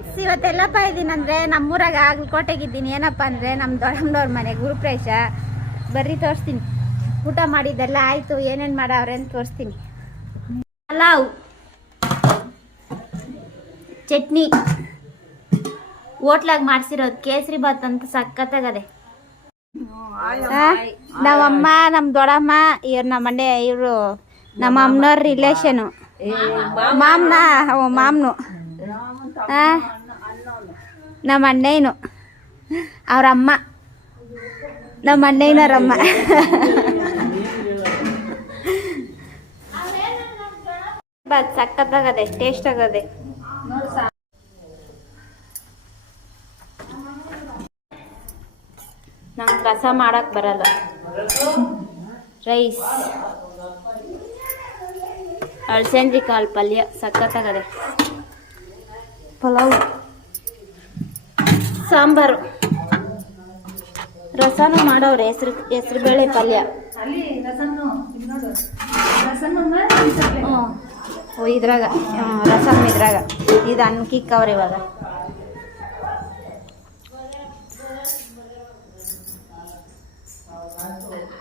Friends, ಇವತ್ತೆಲ್ಲಪ್ಪ ಇದ್ದೀನಿ ಅಂದರೆ ನಮ್ಮೂರಾಗ ಆಗಲಕೋಟೆಗಿದ್ದೀನಿ. ಏನಪ್ಪ ಅಂದರೆ ನಮ್ಮ ದೊಡ್ಡಮ್ಮನವ್ರ ಮನೆ ಗುರುಪ್ರವೇಶ. ಬರ್ರಿ ತೋರಿಸ್ತೀನಿ. ಊಟ ಮಾಡಿದ್ದೆಲ್ಲ ಆಯಿತು. ಏನೇನು ಮಾಡವ್ರೆ ಅಂತ ತೋರಿಸ್ತೀನಿ. ಪಲಾವ್, ಚಟ್ನಿ, ಹೋಟ್ಲಾಗ ಮಾಡಿಸಿರೋದು ಕೇಸರಿ ಬಾತ್ ಅಂತ ಸಖತ್ತಾಗದೆ. ನಮ್ಮಮ್ಮ, ನಮ್ಮ ದೊಡ್ಡಮ್ಮ, ಇವ್ರು ನಮ್ಮ ಮಂಡ್ಯ, ಇವರು ನಮ್ಮ ಅಮ್ಮನವ್ರ ರಿಲೇಷನು, ಮಾಮ್ನು ನಮ್ಮ ಅಣ್ಣಯ್ಯನು, ಅವ್ರಮ್ಮ, ನಮ್ಮ ಅಣ್ಣಯ್ಯನವ್ರಮ್ಮ. ಬಾತ್ ಸಖತ್ತಾಗದೆ, ಟೇಸ್ಟ್ ಆಗದೆ. ನಂಗೆ ರಸ ಮಾಡಕ್ ಬರಲ್ಲ. ರೈಸ್, ಅಳಸಂದಿ ಕಾಳು ಪಲ್ಯ ಸಖತ್ತಾಗದೆ. ಪಲಾವ್, ಸಾಂಬಾರು, ರಸನೂ ಮಾಡವ್ರೆ. ಹೆಸರು ಬೇಳೆ ಪಲ್ಯ. ಇದ್ರಾಗ ರಸಮ್ ಇದ್ರಾಗ ಇದು ಅನ್ನಕ್ಕಿಕ್ಕವ್ರೆ ಇವಾಗ.